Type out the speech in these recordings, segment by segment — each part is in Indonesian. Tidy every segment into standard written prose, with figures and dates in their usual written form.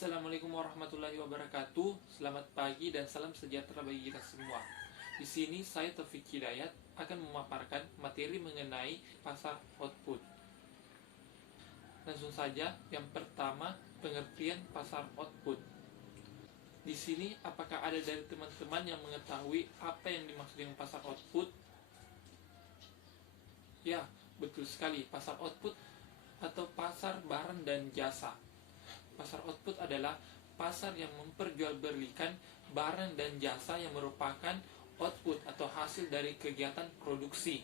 Assalamualaikum warahmatullahi wabarakatuh. Selamat pagi dan salam sejahtera bagi kita semua. Di sini saya Taufik Hidayat akan memaparkan materi mengenai pasar output. Langsung saja, yang pertama, pengertian pasar output. Di sini, apakah ada dari teman-teman yang mengetahui apa yang dimaksud dengan pasar output? Ya, betul sekali. Pasar output atau pasar barang dan jasa. Pasar output adalah pasar yang memperjualbelikan barang dan jasa yang merupakan output atau hasil dari kegiatan produksi.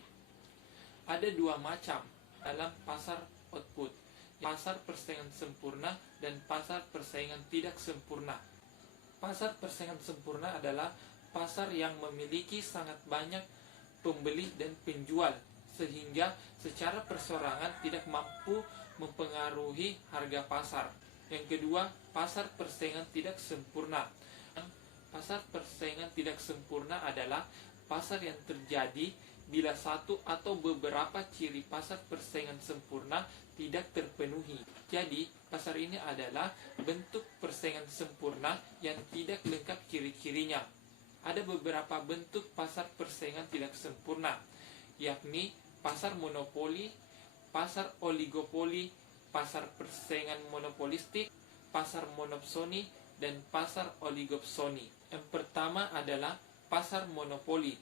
Ada dua macam dalam pasar output, pasar persaingan sempurna dan pasar persaingan tidak sempurna. Pasar persaingan sempurna adalah pasar yang memiliki sangat banyak pembeli dan penjual, sehingga secara perseorangan tidak mampu mempengaruhi harga pasar. Yang kedua, pasar persaingan tidak sempurna. Pasar persaingan tidak sempurna adalah pasar yang terjadi bila satu atau beberapa ciri pasar persaingan sempurna tidak terpenuhi. Jadi, pasar ini adalah bentuk persaingan sempurna yang tidak lengkap ciri-cirinya. Ada beberapa bentuk pasar persaingan tidak sempurna, yakni pasar monopoli, pasar oligopoli, pasar persaingan monopolistik, pasar monopsoni, dan pasar oligopsoni. Yang pertama adalah pasar monopoli.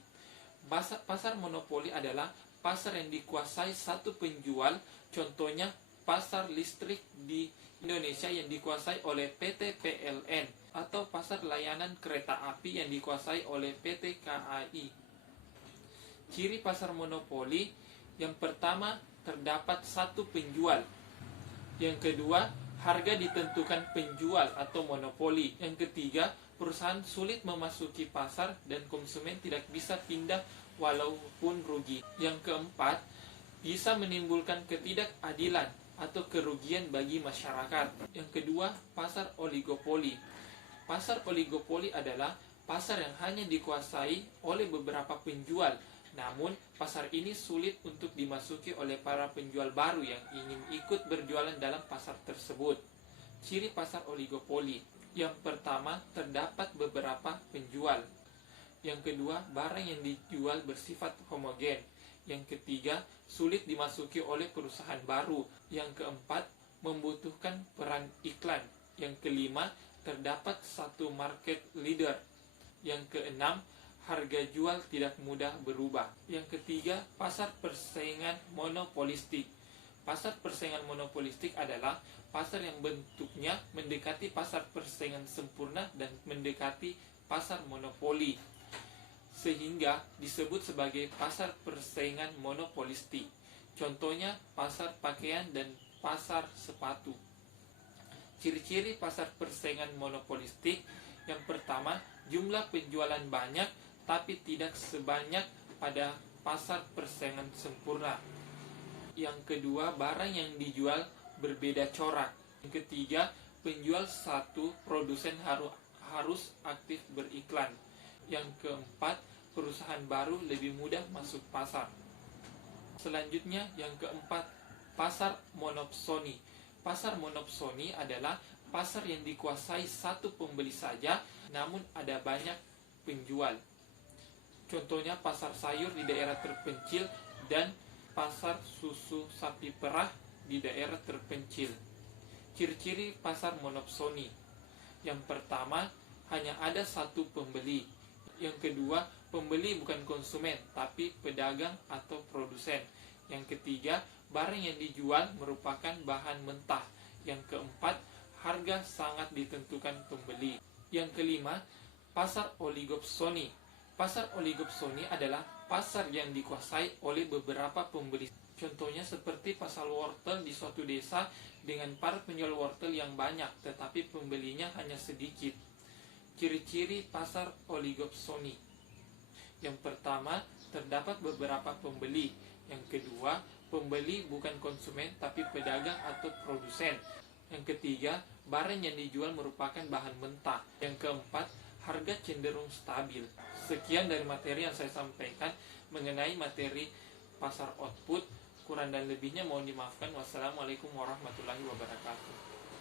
Pasar monopoli adalah pasar yang dikuasai satu penjual, contohnya pasar listrik di Indonesia yang dikuasai oleh PT PLN, atau pasar layanan kereta api yang dikuasai oleh PT KAI. Ciri pasar monopoli, yang pertama, terdapat satu penjual. Yang kedua, harga ditentukan penjual atau monopoli. Yang ketiga, perusahaan sulit memasuki pasar dan konsumen tidak bisa pindah walaupun rugi. Yang keempat, bisa menimbulkan ketidakadilan atau kerugian bagi masyarakat. Yang kedua, pasar oligopoli. Pasar oligopoli adalah pasar yang hanya dikuasai oleh beberapa penjual. Namun, pasar ini sulit untuk dimasuki oleh para penjual baru yang ingin ikut berjualan dalam pasar tersebut. Ciri pasar oligopoli. Yang pertama, terdapat beberapa penjual. Yang kedua, barang yang dijual bersifat homogen. Yang ketiga, sulit dimasuki oleh perusahaan baru. Yang keempat, membutuhkan peran iklan. Yang kelima, terdapat satu market leader. Yang keenam, harga jual tidak mudah berubah. Yang ketiga, pasar persaingan monopolistik. Pasar persaingan monopolistik adalah pasar yang bentuknya mendekati pasar persaingan sempurna dan mendekati pasar monopoli, sehingga disebut sebagai pasar persaingan monopolistik. Contohnya pasar pakaian dan pasar sepatu. Ciri-ciri pasar persaingan monopolistik, yang pertama, jumlah penjualan banyak tapi tidak sebanyak pada pasar persaingan sempurna. Yang kedua, barang yang dijual berbeda corak. Yang ketiga, penjual satu produsen harus aktif beriklan. Yang keempat, perusahaan baru lebih mudah masuk pasar. Selanjutnya, yang keempat, pasar monopsoni. Pasar monopsoni adalah pasar yang dikuasai satu pembeli saja, namun ada banyak penjual. Contohnya pasar sayur di daerah terpencil dan pasar susu sapi perah di daerah terpencil. Ciri-ciri pasar monopsoni. Yang pertama, hanya ada satu pembeli. Yang kedua, pembeli bukan konsumen, tapi pedagang atau produsen. Yang ketiga, barang yang dijual merupakan bahan mentah. Yang keempat, harga sangat ditentukan pembeli. Yang kelima, pasar oligopsoni. Pasar oligopsoni adalah pasar yang dikuasai oleh beberapa pembeli. Contohnya seperti pasar wortel di suatu desa dengan para penjual wortel yang banyak, tetapi pembelinya hanya sedikit. Ciri-ciri pasar oligopsoni. Yang pertama, terdapat beberapa pembeli. Yang kedua, pembeli bukan konsumen tapi pedagang atau produsen. Yang ketiga, barang yang dijual merupakan bahan mentah. Yang keempat, harga cenderung stabil. Sekian dari materi yang saya sampaikan mengenai materi pasar output. Kurang dan lebihnya mohon dimaafkan. Wassalamualaikum warahmatullahi wabarakatuh.